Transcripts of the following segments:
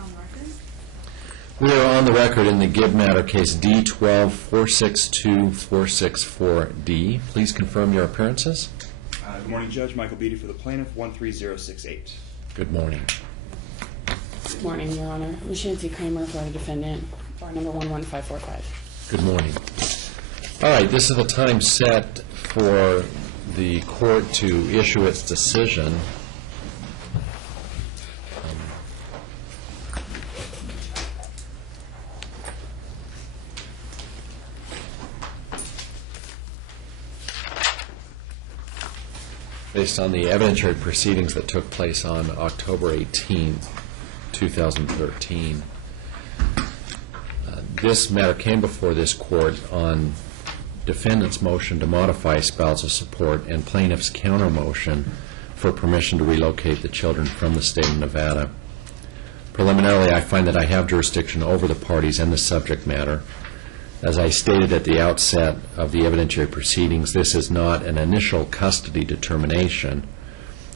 On record. We are on the record in the Gibb matter, case D12-462464D. Please confirm your appearances. Good morning, Judge. Michael Beatty for the plaintiff, 13068. Good morning. Good morning, Your Honor. Lashanti Kramer for the defendant, bar number 11545. Good morning. All right, this is the time set for the court to issue its decision. Based on the evidentiary proceedings that took place on October 18, 2013. This matter came before this court on defendant's motion to modify spousal support and plaintiff's counter motion for permission to relocate the children from the state of Nevada. Preliminarily, I find that I have jurisdiction over the parties and the subject matter. As I stated at the outset of the evidentiary proceedings, this is not an initial custody determination.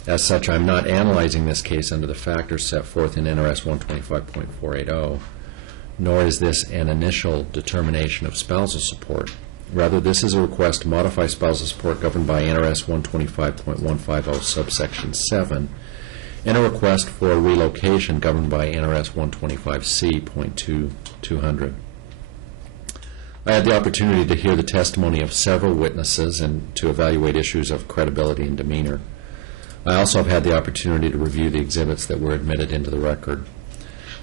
As such, I'm not analyzing this case under the factors set forth in NRS 125.480, nor is this an initial determination of spousal support. Rather, this is a request to modify spousal support governed by NRS 125.150 subsection 7, and a request for a relocation governed by NRS 125C.200. I had the opportunity to hear the testimony of several witnesses and to evaluate issues of credibility and demeanor. I also have had the opportunity to review the exhibits that were admitted into the record.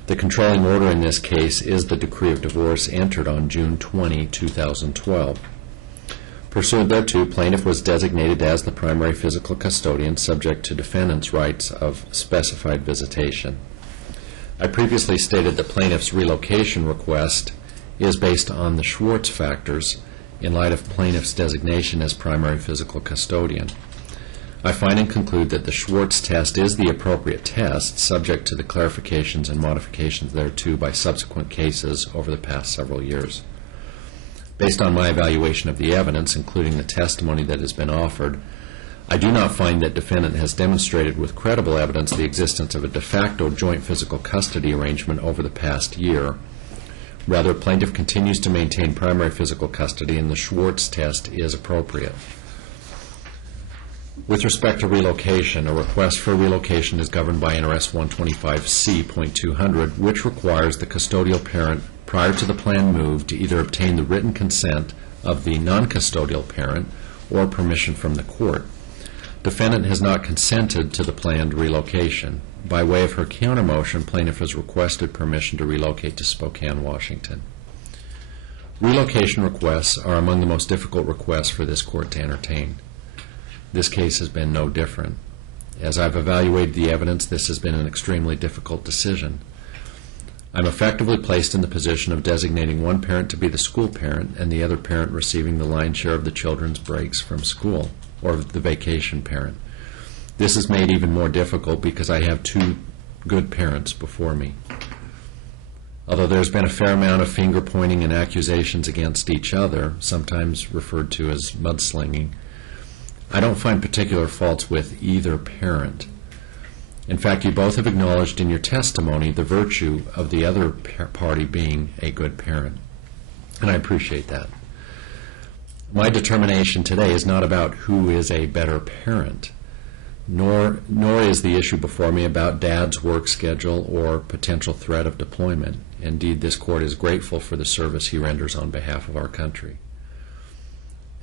The controlling order in this case is the decree of divorce entered on June 20, 2012. Pursuant thereto, plaintiff was designated as the primary physical custodian subject to defendant's rights of specified visitation. I previously stated that plaintiff's relocation request is based on the Schwartz factors in light of plaintiff's designation as primary physical custodian. I find and conclude that the Schwartz test is the appropriate test, subject to the clarifications and modifications thereto by subsequent cases over the past several years. Based on my evaluation of the evidence, including the testimony that has been offered, I do not find that defendant has demonstrated with credible evidence the existence of a de facto joint physical custody arrangement over the past year. Rather, plaintiff continues to maintain primary physical custody, and the Schwartz test is appropriate. With respect to relocation, a request for relocation is governed by NRS 125C.200, which requires the custodial parent prior to the planned move to either obtain the written consent of the non-custodial parent or permission from the court. Defendant has not consented to the planned relocation. By way of her counter motion, plaintiff has requested permission to relocate to Spokane, Washington. Relocation requests are among the most difficult requests for this court to entertain. This case has been no different. As I've evaluated the evidence, this has been an extremely difficult decision. I'm effectively placed in the position of designating one parent to be the school parent and the other parent receiving the lion's share of the children's breaks from school, or the vacation parent. This is made even more difficult because I have two good parents before me. Although there's been a fair amount of finger-pointing and accusations against each other, sometimes referred to as mudslinging, I don't find particular faults with either parent. In fact, you both have acknowledged in your testimony the virtue of the other party being a good parent, and I appreciate that. My determination today is not about who is a better parent, nor is the issue before me about Dad's work schedule or potential threat of deployment. Indeed, this court is grateful for the service he renders on behalf of our country.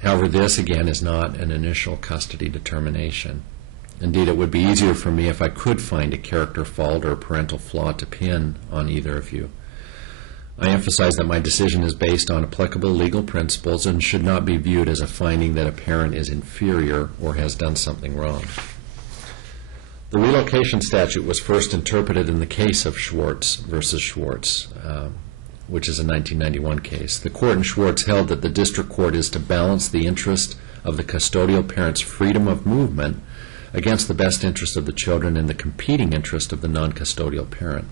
However, this, again, is not an initial custody determination. Indeed, it would be easier for me if I could find a character fault or a parental flaw to pin on either of you. I emphasize that my decision is based on applicable legal principles and should not be viewed as a finding that a parent is inferior or has done something wrong. The relocation statute was first interpreted in the case of Schwartz versus Schwartz, which is a 1991 case. The court in Schwartz held that the district court is to balance the interest of the custodial parent's freedom of movement against the best interest of the children and the competing interest of the non-custodial parent.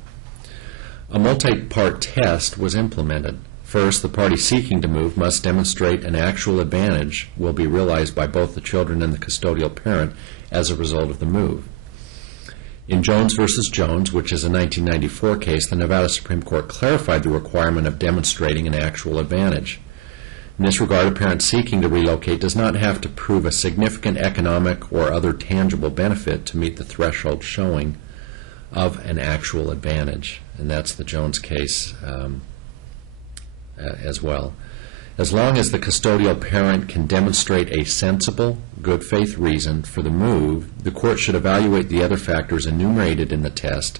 A multi-part test was implemented. First, the party seeking to move must demonstrate an actual advantage will be realized by both the children and the custodial parent as a result of the move. In Jones v. Jones, which is a 1994 case, the Nevada Supreme Court clarified the requirement of demonstrating an actual advantage. In this regard, a parent seeking to relocate does not have to prove a significant economic or other tangible benefit to meet the threshold showing of an actual advantage. And that's the Jones case as well. As long as the custodial parent can demonstrate a sensible, good faith reason for the move, the court should evaluate the other factors enumerated in the test,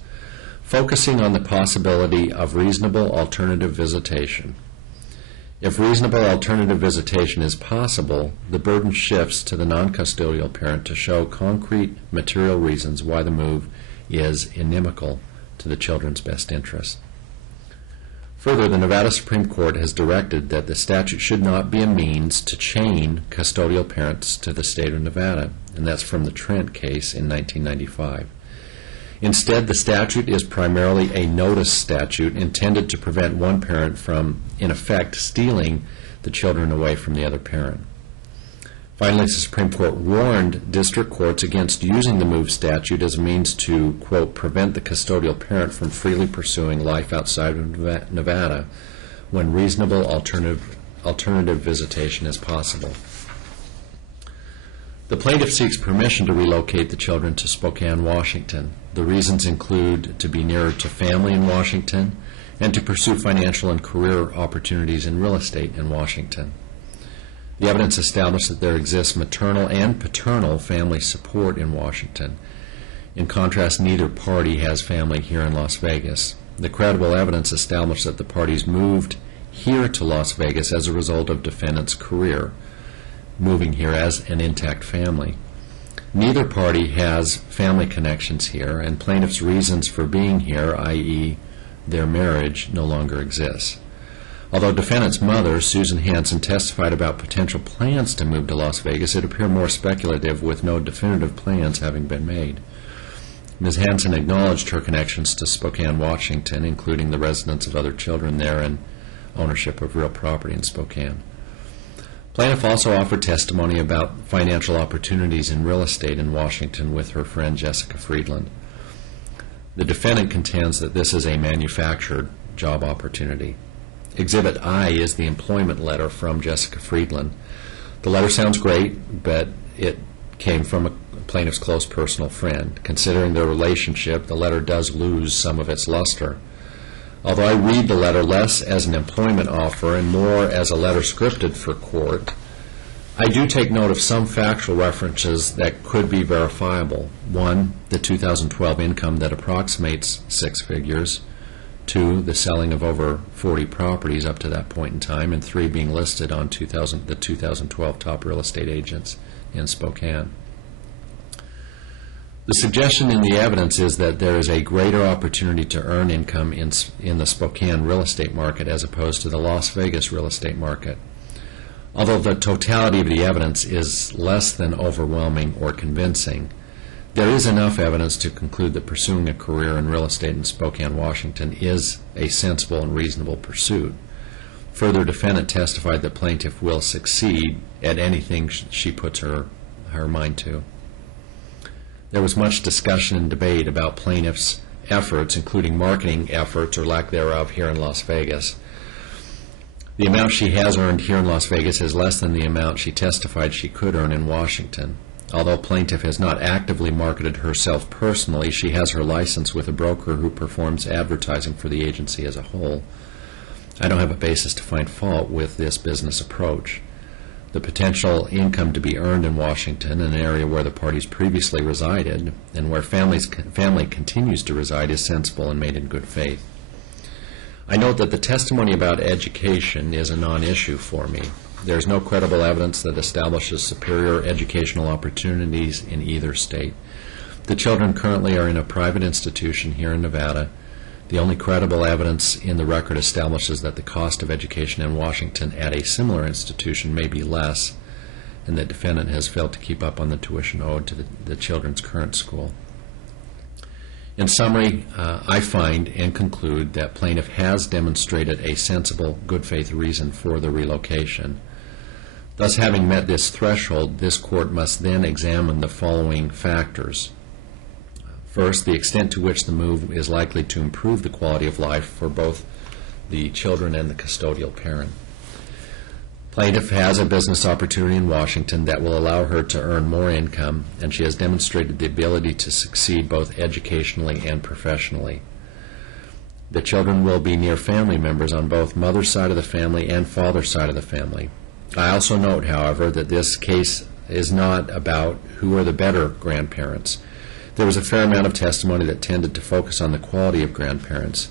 focusing on the possibility of reasonable alternative visitation. If reasonable alternative visitation is possible, the burden shifts to the non-custodial parent to show concrete material reasons why the move is inimical to the children's best interest. Further, the Nevada Supreme Court has directed that the statute should not be a means to chain custodial parents to the state of Nevada, and that's from the Trent case in 1995. Instead, the statute is primarily a notice statute intended to prevent one parent from, in effect, stealing the children away from the other parent. Finally, the Supreme Court warned district courts against using the move statute as a means to, quote, prevent the custodial parent from freely pursuing life outside of Nevada when reasonable alternative visitation is possible. The plaintiff seeks permission to relocate the children to Spokane, Washington. The reasons include to be nearer to family in Washington and to pursue financial and career opportunities in real estate in Washington. The evidence established that there exists maternal and paternal family support in Washington. In contrast, neither party has family here in Las Vegas. The credible evidence established that the parties moved here to Las Vegas as a result of defendant's career, moving here as an intact family. Neither party has family connections here, and plaintiff's reasons for being here, i.e., their marriage, no longer exists. Although defendant's mother, Susan Hansen, testified about potential plans to move to Las Vegas, it appeared more speculative with no definitive plans having been made. Ms. Hansen acknowledged her connections to Spokane, Washington, including the residence of other children there and ownership of real property in Spokane. Plaintiff also offered testimony about financial opportunities in real estate in Washington with her friend Jessica Friedland. The defendant contends that this is a manufactured job opportunity. Exhibit I is the employment letter from Jessica Friedland. The letter sounds great, but it came from a plaintiff's close personal friend. Considering their relationship, the letter does lose some of its luster. Although I read the letter less as an employment offer and more as a letter scripted for court, I do take note of some factual references that could be verifiable. One, the 2012 income that approximates six figures. Two, the selling of over 40 properties up to that point in time. And three, being listed on the 2012 top real estate agents in Spokane. The suggestion in the evidence is that there is a greater opportunity to earn income in the Spokane real estate market as opposed to the Las Vegas real estate market. Although the totality of the evidence is less than overwhelming or convincing, there is enough evidence to conclude that pursuing a career in real estate in Spokane, Washington is a sensible and reasonable pursuit. Further, defendant testified that plaintiff will succeed at anything she puts her mind to. There was much discussion and debate about plaintiff's efforts, including marketing efforts or lack thereof, here in Las Vegas. The amount she has earned here in Las Vegas is less than the amount she testified she could earn in Washington. Although plaintiff has not actively marketed herself personally, she has her license with a broker who performs advertising for the agency as a whole. I don't have a basis to find fault with this business approach. The potential income to be earned in Washington, an area where the parties previously resided and where family continues to reside, is sensible and made in good faith. I note that the testimony about education is a non-issue for me. There is no credible evidence that establishes superior educational opportunities in either state. The children currently are in a private institution here in Nevada. The only credible evidence in the record establishes that the cost of education in Washington at a similar institution may be less, and the defendant has failed to keep up on the tuition owed to the children's current school. In summary, I find and conclude that plaintiff has demonstrated a sensible, good faith reason for the relocation. Thus, having met this threshold, this court must then examine the following factors. First, the extent to which the move is likely to improve the quality of life for both the children and the custodial parent. Plaintiff has a business opportunity in Washington that will allow her to earn more income, and she has demonstrated the ability to succeed both educationally and professionally. The children will be near family members on both mother's side of the family and father's side of the family. I also note, however, that this case is not about who are the better grandparents. There was a fair amount of testimony that tended to focus on the quality of grandparents.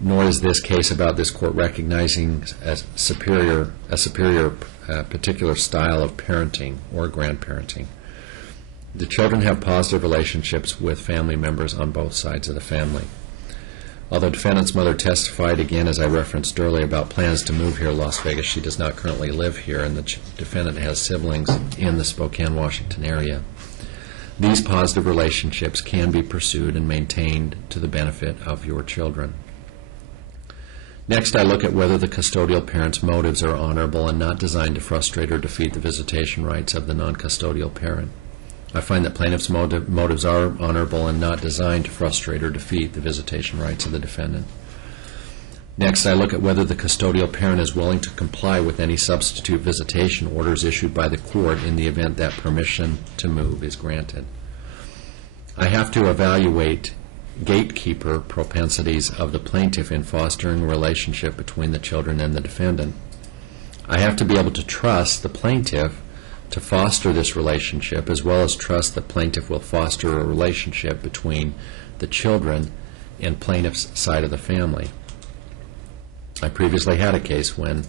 Nor is this case about this court recognizing a superior particular style of parenting or grandparenting. The children have positive relationships with family members on both sides of the family. Although defendant's mother testified, again, as I referenced earlier, about plans to move here to Las Vegas, she does not currently live here, and the defendant has siblings in the Spokane, Washington area. These positive relationships can be pursued and maintained to the benefit of your children. Next, I look at whether the custodial parent's motives are honorable and not designed to frustrate or defeat the visitation rights of the non-custodial parent. I find that plaintiff's motives are honorable and not designed to frustrate or defeat the visitation rights of the defendant. Next, I look at whether the custodial parent is willing to comply with any substitute visitation orders issued by the court in the event that permission to move is granted. I have to evaluate gatekeeper propensities of the plaintiff in fostering a relationship between the children and the defendant. I have to be able to trust the plaintiff to foster this relationship, as well as trust the plaintiff will foster a relationship between the children and plaintiff's side of the family. I previously had a case when,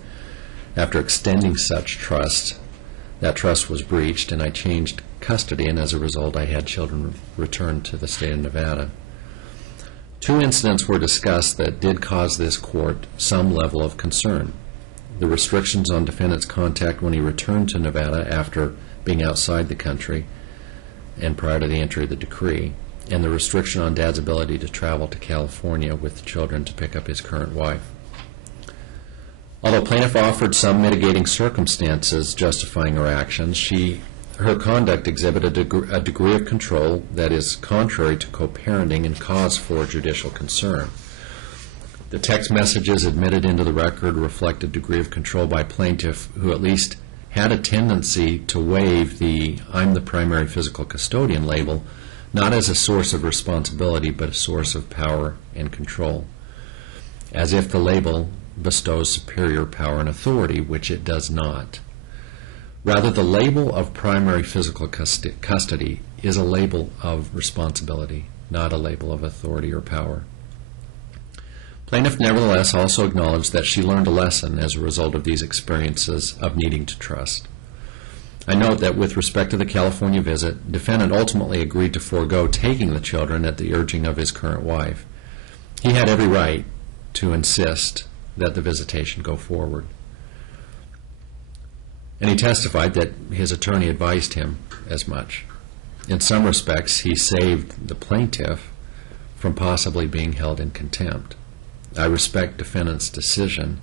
after extending such trust, that trust was breached and I changed custody, and as a result I had children returned to the state of Nevada. Two incidents were discussed that did cause this court some level of concern. The restrictions on defendant's contact when he returned to Nevada after being outside the country and prior to the entry of the decree, and the restriction on Dad's ability to travel to California with the children to pick up his current wife. Although plaintiff offered some mitigating circumstances justifying her actions, her conduct exhibited a degree of control that is contrary to co-parenting and cause for judicial concern. The text messages admitted into the record reflect a degree of control by plaintiff who at least had a tendency to waive the "I'm the primary physical custodian" label, not as a source of responsibility, but a source of power and control, as if the label bestows superior power and authority, which it does not. Rather, the label of primary physical custody is a label of responsibility, not a label of authority or power. Plaintiff nevertheless also acknowledged that she learned a lesson as a result of these experiences of needing to trust. I note that with respect to the California visit, defendant ultimately agreed to forego taking the children at the urging of his current wife. He had every right to insist that the visitation go forward. And he testified that his attorney advised him as much. In some respects, he saved the plaintiff from possibly being held in contempt. I respect defendant's decision,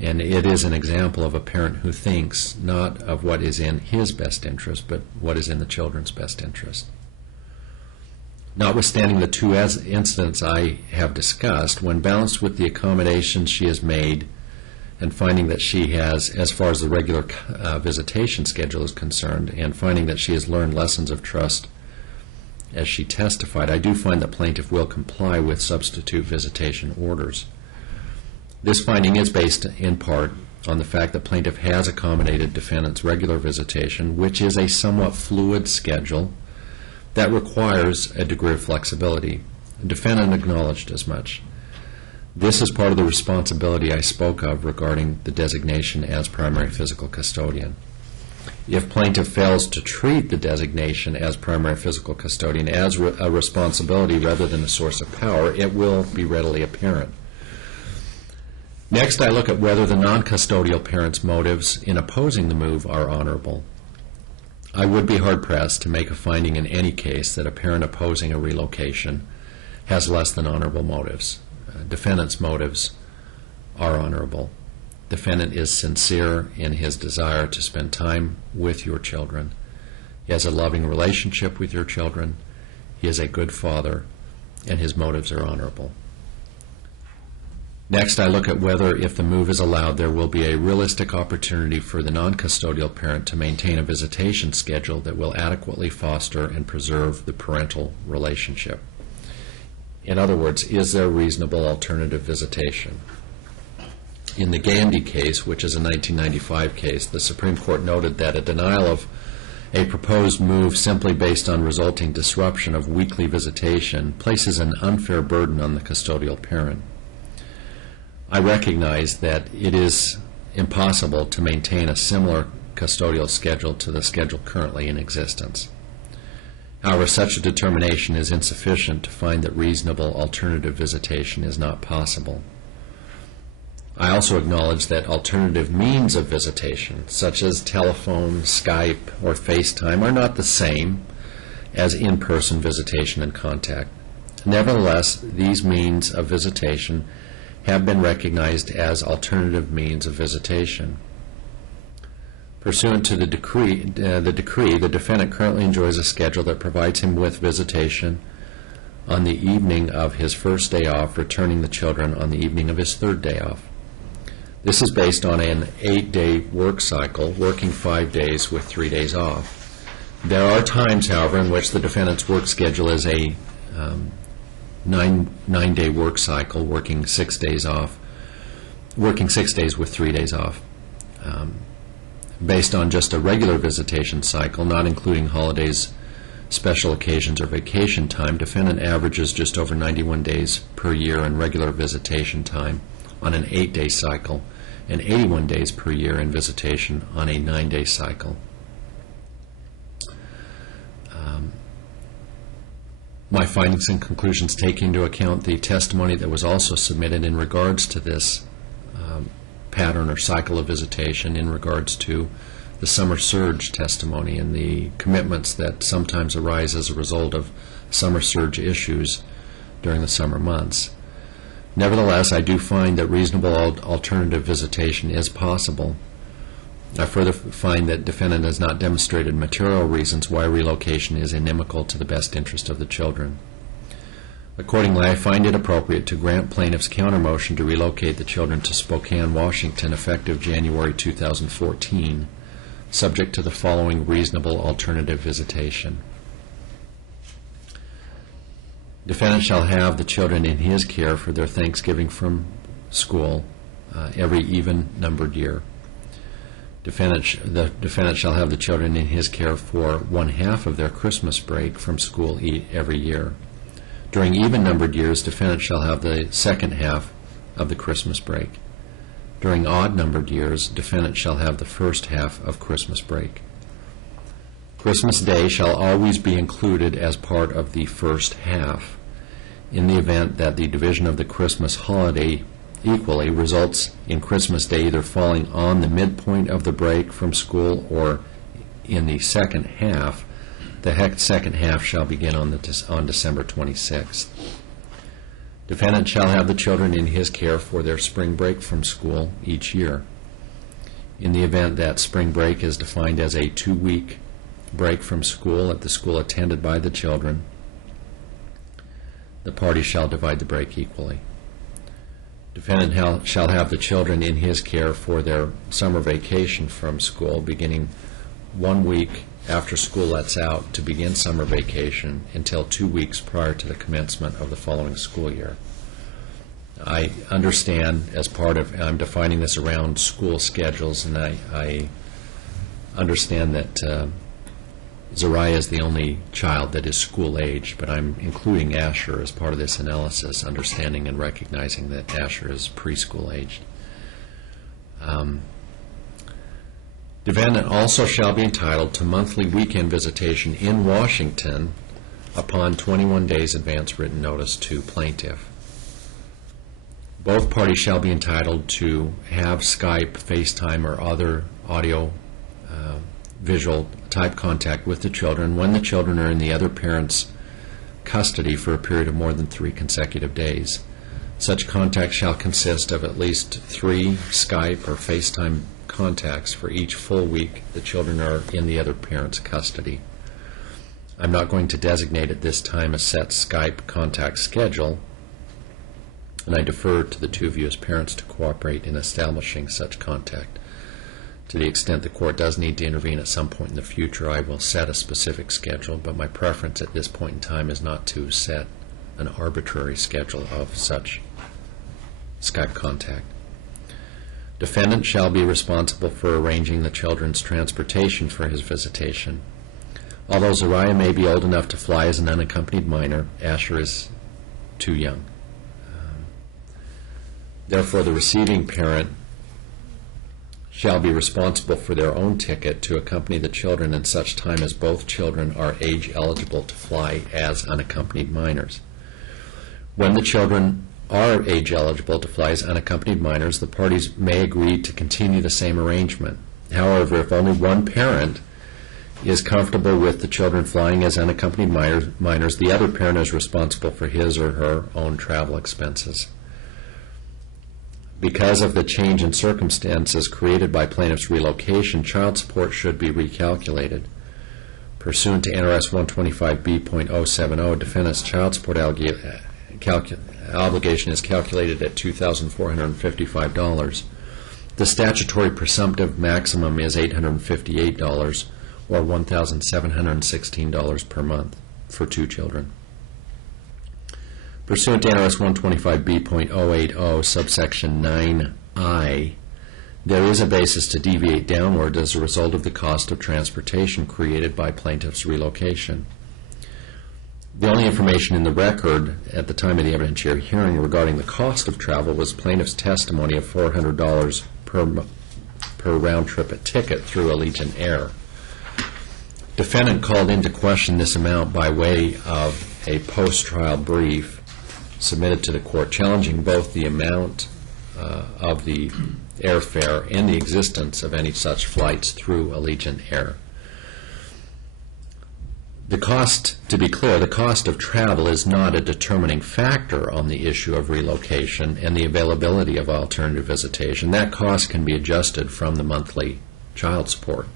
and it is an example of a parent who thinks not of what is in his best interest, but what is in the children's best interest. Notwithstanding the two incidents I have discussed, when balanced with the accommodations she has made and finding that she has, as far as the regular visitation schedule is concerned, and finding that she has learned lessons of trust as she testified, I do find that plaintiff will comply with substitute visitation orders. This finding is based in part on the fact that plaintiff has accommodated defendant's regular visitation, which is a somewhat fluid schedule that requires a degree of flexibility. The defendant acknowledged as much. This is part of the responsibility I spoke of regarding the designation as primary physical custodian. If plaintiff fails to treat the designation as primary physical custodian as a responsibility rather than a source of power, it will be readily apparent. Next, I look at whether the non-custodial parent's motives in opposing the move are honorable. I would be hard-pressed to make a finding in any case that a parent opposing a relocation has less than honorable motives. Defendant's motives are honorable. Defendant is sincere in his desire to spend time with your children. He has a loving relationship with your children, he is a good father, and his motives are honorable. Next, I look at whether, if the move is allowed, there will be a realistic opportunity for the non-custodial parent to maintain a visitation schedule that will adequately foster and preserve the parental relationship. In other words, is there reasonable alternative visitation? In the Gandy case, which is a 1995 case, the Supreme Court noted that a denial of a proposed move simply based on resulting disruption of weekly visitation places an unfair burden on the custodial parent. I recognize that it is impossible to maintain a similar custodial schedule to the schedule currently in existence. However, such a determination is insufficient to find that reasonable alternative visitation is not possible. I also acknowledge that alternative means of visitation, such as telephone, Skype, or FaceTime, are not the same as in-person visitation and contact. Nevertheless, these means of visitation have been recognized as alternative means of visitation. Pursuant to the decree, the defendant currently enjoys a schedule that provides him with visitation on the evening of his first day off, returning the children on the evening of his third day off. This is based on an 8-day work cycle, working 5 days with 3 days off. There are times, however, in which the defendant's work schedule is a nine-day work cycle, working 6 days with 3 days off. Based on just a regular visitation cycle, not including holidays, special occasions, or vacation time, defendant averages just over 91 days per year in regular visitation time on an 8-day cycle and 81 days per year in visitation on a 9-day cycle. My findings and conclusions take into account the testimony that was also submitted in regards to this pattern or cycle of visitation, in regards to the summer surge testimony and the commitments that sometimes arise as a result of summer surge issues during the summer months. Nevertheless, I do find that reasonable alternative visitation is possible. I further find that defendant has not demonstrated material reasons why relocation is inimical to the best interest of the children. Accordingly, I find it appropriate to grant plaintiff's countermotion to relocate the children to Spokane, Washington, effective January 2014, subject to the following reasonable alternative visitation. Defendant shall have the children in his care for their Thanksgiving from school every even-numbered year. The defendant shall have the children in his care for 1/2 of their Christmas break from school every year. During even-numbered years, defendant shall have the second half of the Christmas break. During odd-numbered years, defendant shall have the first half of Christmas break. Christmas Day shall always be included as part of the first half. In the event that the division of the Christmas holiday equally results in Christmas Day either falling on the midpoint of the break from school or in the second half, the second half shall begin on December 26th. Defendant shall have the children in his care for their spring break from school each year. In the event that spring break is defined as a 2-week break from school at the school attended by the children, the parties shall divide the break equally. Defendant shall have the children in his care for their summer vacation from school beginning 1 week after school lets out to begin summer vacation until 2 weeks prior to the commencement of the following school year. I understand, as part of, I'm defining this around school schedules, and I understand that Zariah is the only child that is school-aged, but I'm including Asher as part of this analysis, understanding and recognizing that Asher is preschool-aged. Defendant also shall be entitled to monthly weekend visitation in Washington upon 21 days advance written notice to plaintiff. Both parties shall be entitled to have Skype, FaceTime, or other audio visual type contact with the children when the children are in the other parent's custody for a period of more than 3 consecutive days. Such contact shall consist of at least 3 Skype or FaceTime contacts for each full week the children are in the other parent's custody. I'm not going to designate at this time a set Skype contact schedule, and I defer to the two of you as parents to cooperate in establishing such contact. To the extent the court does need to intervene at some point in the future, I will set a specific schedule, but my preference at this point in time is not to set an arbitrary schedule of such Skype contact. Defendant shall be responsible for arranging the children's transportation for his visitation. Although Zariah may be old enough to fly as an unaccompanied minor, Asher is too young. Therefore, the receiving parent shall be responsible for their own ticket to accompany the children in such time as both children are age eligible to fly as unaccompanied minors. When the children are age eligible to fly as unaccompanied minors, the parties may agree to continue the same arrangement. However, if only one parent is comfortable with the children flying as unaccompanied minors, the other parent is responsible for his or her own travel expenses. Because of the change in circumstances created by plaintiff's relocation, child support should be recalculated. Pursuant to NRS 125B.070, defendant's child support obligation is calculated at $2,455. The statutory presumptive maximum is $858, or $1,716 per month for two children. Pursuant to NRS 125B.080, subsection 9I, there is a basis to deviate downward as a result of the cost of transportation created by plaintiff's relocation. The only information in the record at the time of the evidentiary hearing regarding the cost of travel was plaintiff's testimony of $400 per round-trip ticket through Allegiant Air. Defendant called into question this amount by way of a post-trial brief submitted to the court, challenging both the amount of the airfare and the existence of any such flights through Allegiant Air. The cost, to be clear, the cost of travel is not a determining factor on the issue of relocation and the availability of alternative visitation. That cost can be adjusted from the monthly child support.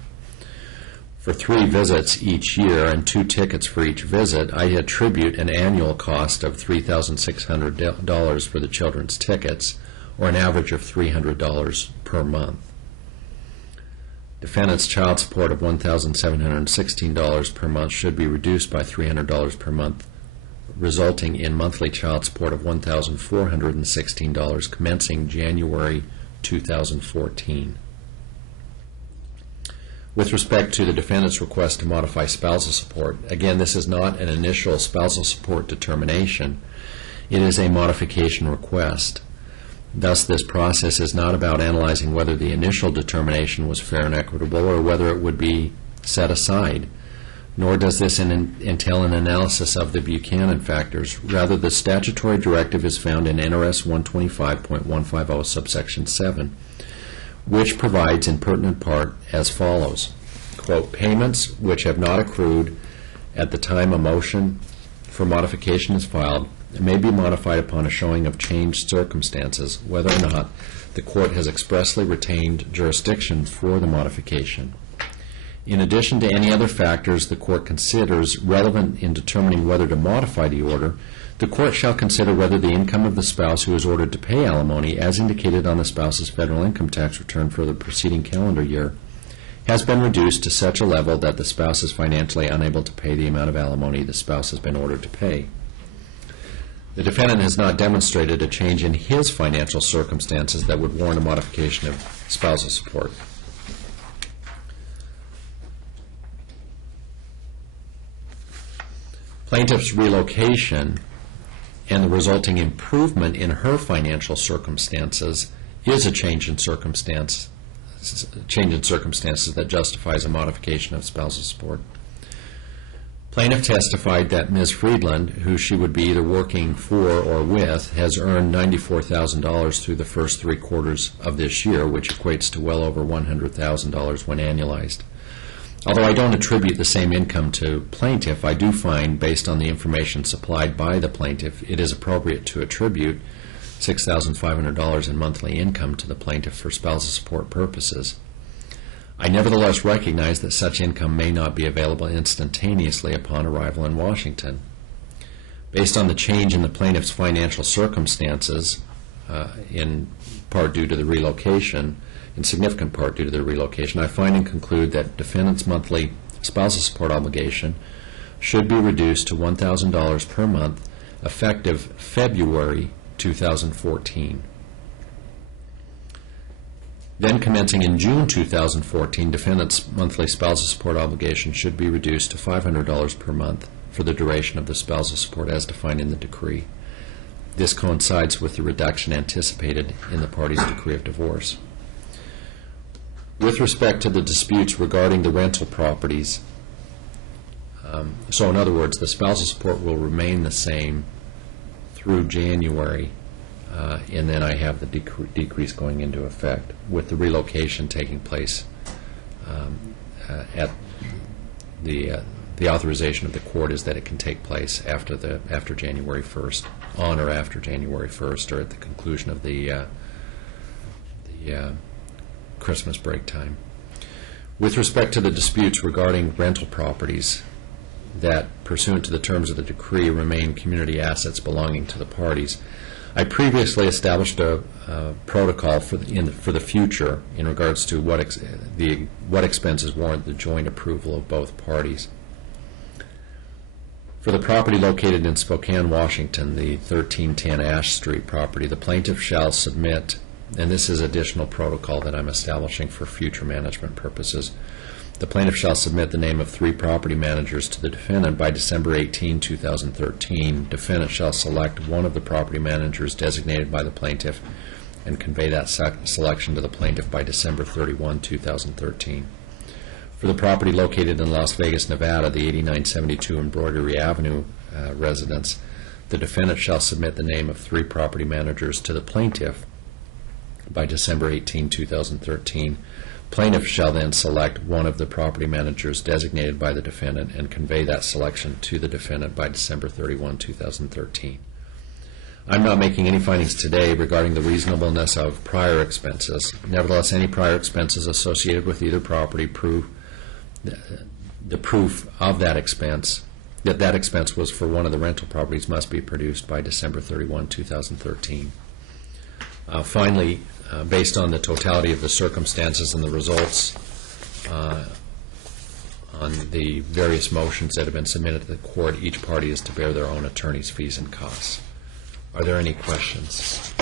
For 3 visits each year and 2 tickets for each visit, I attribute an annual cost of $3,600 for the children's tickets, or an average of $300 per month. Defendant's child support of $1,716 per month should be reduced by $300 per month, resulting in monthly child support of $1,416 commencing January 2014. With respect to the defendant's request to modify spousal support, again, this is not an initial spousal support determination. It is a modification request. Thus, this process is not about analyzing whether the initial determination was fair and equitable or whether it would be set aside, nor does this entail an analysis of the Buchanan factors. Rather, the statutory directive is found in NRS 125.150, subsection 7, which provides in pertinent part as follows, quote, payments which have not accrued at the time a motion for modification is filed may be modified upon a showing of changed circumstances, whether or not the court has expressly retained jurisdiction for the modification. In addition to any other factors the court considers relevant in determining whether to modify the order, the court shall consider whether the income of the spouse who is ordered to pay alimony, as indicated on the spouse's federal income tax return for the preceding calendar year, has been reduced to such a level that the spouse is financially unable to pay the amount of alimony the spouse has been ordered to pay. The defendant has not demonstrated a change in his financial circumstances that would warrant a modification of spousal support. Plaintiff's relocation and the resulting improvement in her financial circumstances is a change in circumstances that justifies a modification of spousal support. Plaintiff testified that Ms. Friedland, who she would be either working for or with, has earned $94,000 through the first 3 quarters of this year, which equates to well over $100,000 when annualized. Although I don't attribute the same income to plaintiff, I do find, based on the information supplied by the plaintiff, it is appropriate to attribute $6,500 in monthly income to the plaintiff for spousal support purposes. I nevertheless recognize that such income may not be available instantaneously upon arrival in Washington. Based on the change in the plaintiff's financial circumstances, in part due to the relocation, in significant part due to the relocation, I find and conclude that defendant's monthly spousal support obligation should be reduced to $1,000 per month effective February 2014. Then commencing in June 2014, defendant's monthly spousal support obligation should be reduced to $500 per month for the duration of the spousal support as defined in the decree. This coincides with the reduction anticipated in the parties' decree of divorce. With respect to the disputes regarding the rental properties, so in other words, the spousal support will remain the same through January, and then I have the decrease going into effect, with the relocation taking place at the authorization of the court is that it can take place after January 1st, on or after January 1st, or at the conclusion of the Christmas break time. With respect to the disputes regarding rental properties that, pursuant to the terms of the decree, remain community assets belonging to the parties, I previously established a protocol for the future in regards to what expenses warrant the joint approval of both parties. For the property located in Spokane, Washington, the 1310 Ash Street property, the plaintiff shall submit, and this is additional protocol that I'm establishing for future management purposes, the plaintiff shall submit the name of 3 property managers to the defendant by December 18, 2013. Defendant shall select one of the property managers designated by the plaintiff and convey that selection to the plaintiff by December 31, 2013. For the property located in Las Vegas, Nevada, the 8972 Embroidery Avenue residence, the defendant shall submit the name of 3 property managers to the plaintiff by December 18, 2013. Plaintiff shall then select one of the property managers designated by the defendant and convey that selection to the defendant by December 31, 2013. I'm not making any findings today regarding the reasonableness of prior expenses. Nevertheless, any prior expenses associated with either property prove the proof of that expense, that expense was for one of the rental properties, must be produced by December 31, 2013. Finally, based on the totality of the circumstances and the results on the various motions that have been submitted to the court, each party is to bear their own attorney's fees and costs. Are there any questions?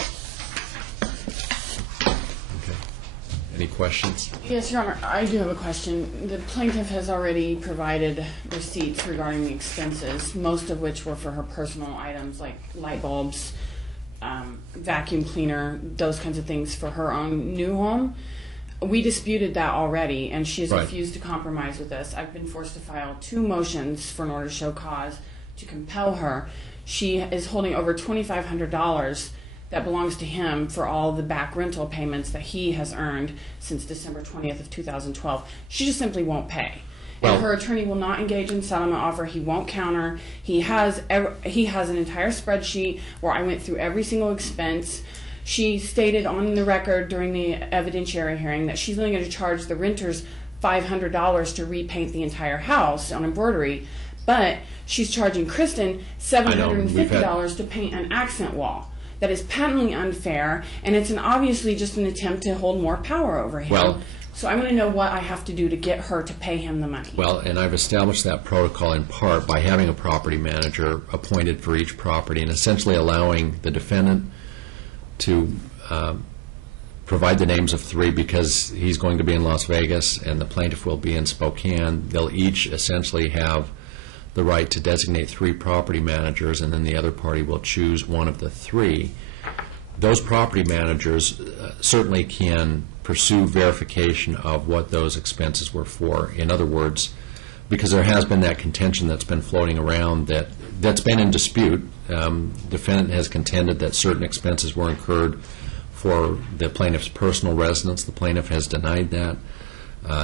Okay. Any questions? Yes, Your Honor, I do have a question. The plaintiff has already provided receipts regarding the expenses, most of which were for her personal items like light bulbs, vacuum cleaner, those kinds of things for her own new home. We disputed that already, and she has refused to compromise with us. I've been forced to file 2 motions for an order to show cause to compel her. She is holding over $2,500 that belongs to him for all the back rental payments that he has earned since December 20th of 2012. She just simply won't pay. And her attorney will not engage in settlement offer. He won't counter. He has an entire spreadsheet where I went through every single expense. She stated on the record during the evidentiary hearing that she's only going to charge the renters $500 to repaint the entire house on embroidery, but she's charging Kristen $750 to paint an accent wall. That is patently unfair, and it's obviously just an attempt to hold more power over him. So I want to know what I have to do to get her to pay him the money. Well, and I've established that protocol in part by having a property manager appointed for each property and essentially allowing the defendant to provide the names of 3 because he's going to be in Las Vegas and the plaintiff will be in Spokane. They'll each essentially have the right to designate 3 property managers, and then the other party will choose one of the 3. Those property managers certainly can pursue verification of what those expenses were for. In other words, because there has been that contention that's been floating around that's been in dispute. Defendant has contended that certain expenses were incurred for the plaintiff's personal residence. The plaintiff has denied that.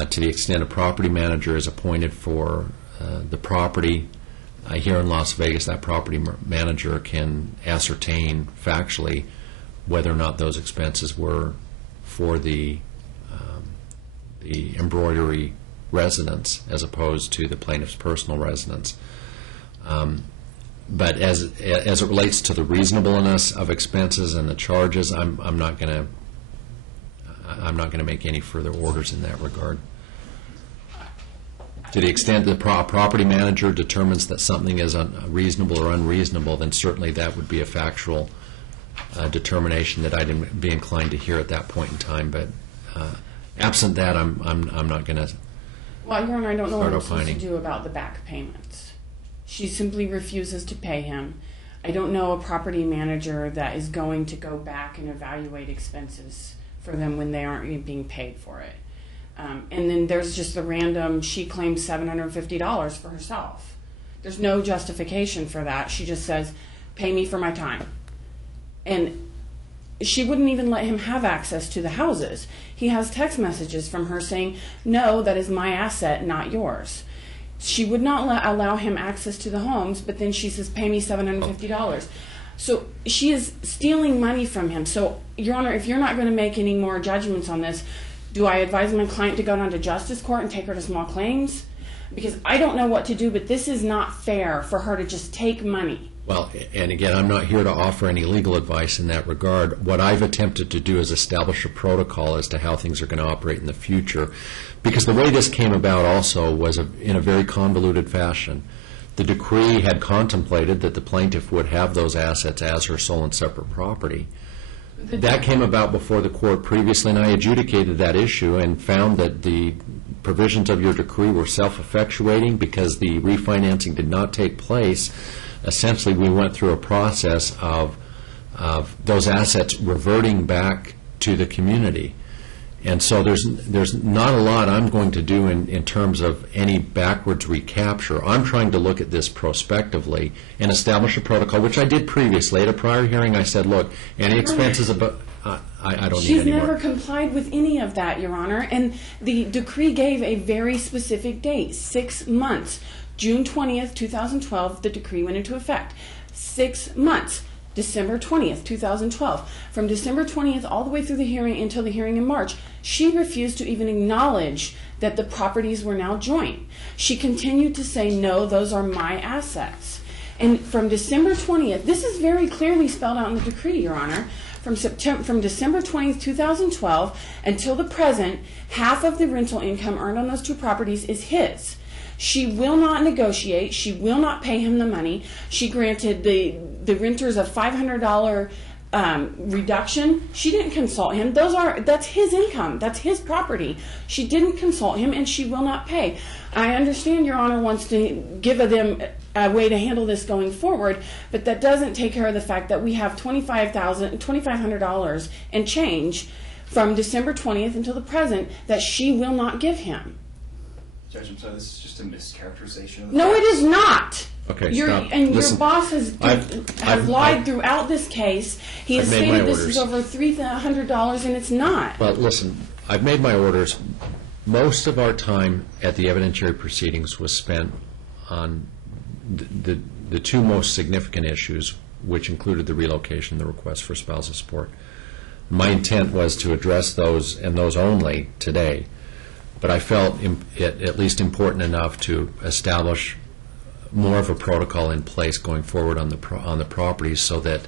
To the extent a property manager is appointed for the property here in Las Vegas, that property manager can ascertain factually whether or not those expenses were for the the embroidery residence as opposed to the plaintiff's personal residence. But as it relates to the reasonableness of expenses and the charges, I'm not going to make any further orders in that regard. To the extent that the property manager determines that something is reasonable or unreasonable, then certainly that would be a factual determination that I'd be inclined to hear at that point in time. But absent that, I'm not going to. Well, Your Honor, I don't know what I'm supposed to do about the back payments. She simply refuses to pay him. I don't know a property manager that is going to go back and evaluate expenses for them when they aren't even being paid for it. And then there's just the random, she claims $750 for herself. There's no justification for that. She just says, pay me for my time. And she wouldn't even let him have access to the houses. He has text messages from her saying, no, that is my asset, not yours. She would not allow him access to the homes, but then she says, pay me $750. So she is stealing money from him. So, Your Honor, if you're not going to make any more judgments on this, do I advise my client to go down to justice court and take her to small claims? Because I don't know what to do, but this is not fair for her to just take money. Well, and again, I'm not here to offer any legal advice in that regard. What I've attempted to do is establish a protocol as to how things are going to operate in the future. Because the way this came about also was in a very convoluted fashion. The decree had contemplated that the plaintiff would have those assets as her sole and separate property. That came about before the court previously, and I adjudicated that issue and found that the provisions of your decree were self-effectuating because the refinancing did not take place. Essentially, we went through a process of those assets reverting back to the community. And so there's not a lot I'm going to do in terms of any backwards recapture. I'm trying to look at this prospectively and establish a protocol, which I did previously. At a prior hearing, I said, look, any expenses about I don't need She's any more. never complied with any of that, Your Honor. And the decree gave a very specific date, 6 months. June 20th, 2012, the decree went into effect. 6 months. December 20th, 2012. From December 20th all the way through the hearing until the hearing in March, she refused to even acknowledge that the properties were now joint. She continued to say, no, those are my assets. And from December 20th, this is very clearly spelled out in the decree, Your Honor, from December 20th, 2012 until the present, half of the rental income earned on those two properties is his. She will not negotiate. She will not pay him the money. She granted the renters a $500 reduction. She didn't consult him. That's his income. That's his property. She didn't consult him, and she will not pay. I understand Your Honor wants to give them a way to handle this going forward, but that doesn't take care of the fact that we have $2,500 and change from December 20th until the present that she will not give him. Judge, I'm sorry, this is just a mischaracterization of the No, facts. it is not. Okay, Your boss has lied throughout this case. He has stated this is over $300 and it's not. Well, listen, I've made my orders. Most of our time at the evidentiary proceedings was spent on the two most significant issues, which included the relocation, the request for spousal support. My intent was to address those and those only today. But I felt it at least important enough to establish more of a protocol in place going forward on the properties so that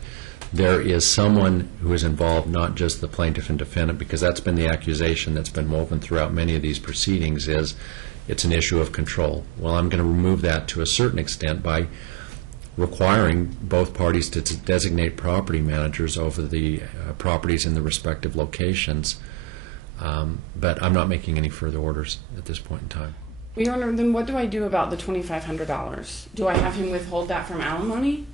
there is someone who is involved, not just the plaintiff and defendant, because that's been the accusation that's been woven throughout many of these proceedings is it's an issue of control. Well, I'm going to remove that to a certain extent by requiring both parties to designate property managers over the properties in the respective locations. But I'm not making any further orders at this point in time. Your Honor, then what do I do about the $2,500? Do I have him withhold that from alimony?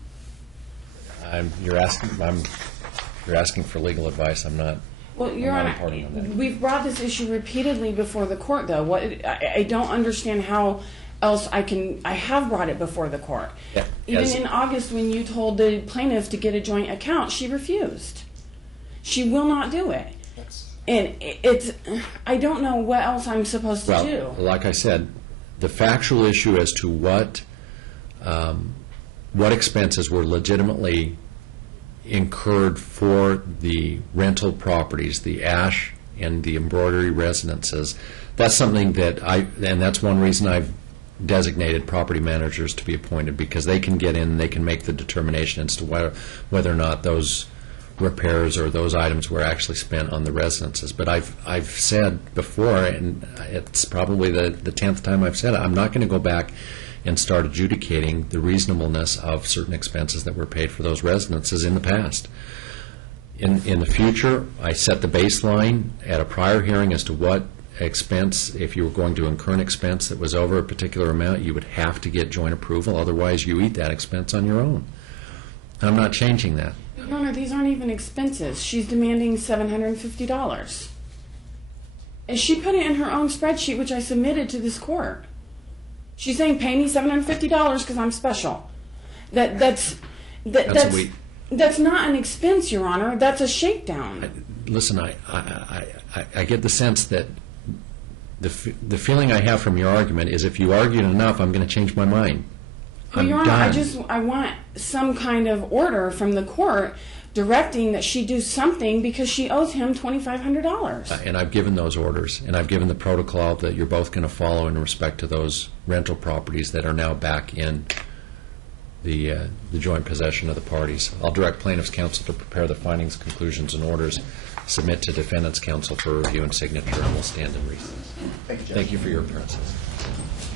You're asking for legal advice. I'm not. Well, Your Honor, we've brought this issue repeatedly before the court, though. I don't understand how else I have brought it before the court. Yeah, Even in August, when you told the plaintiff to get a joint account, she refused. She will not do it. And I don't know what else I'm supposed to do. Well, like I said, the factual issue as to what expenses were legitimately incurred for the rental properties, the Ash in the embroidery residences, that's something that and that's one reason I've designated property managers to be appointed, because they can get in and they can make the determination as to whether or not those repairs or those items were actually spent on the residences. But I've said before, and it's probably the 10th time I've said it, I'm not going to go back and start adjudicating the reasonableness of certain expenses that were paid for those residences in the past. In the future, I set the baseline at a prior hearing as to what expense, if you were going to incur an expense that was over a particular amount, you would have to get joint approval, otherwise you eat that expense on your own. I'm not changing that. Your Honor, these aren't even expenses. She's demanding $750. And she put it in her own spreadsheet, which I submitted to this court. She's saying, pay me $750 because I'm special. That's not an expense, Your Honor. That's a shakedown. Listen, I get the sense that the feeling I have from your argument is if you argue it enough, I'm going to change my mind. Well, Your Honor, I want some kind of order from the court directing that she do something because she owes him $2,500. And I've given those orders, and I've given the protocol that you're both going to follow in respect to those rental properties that are now back in the joint possession of the parties. I'll direct plaintiff's counsel to prepare the findings, conclusions, and orders, submit to defendant's counsel for review and signature, and we'll stand in recess. Thank you, Judge. Thank you for your appearances.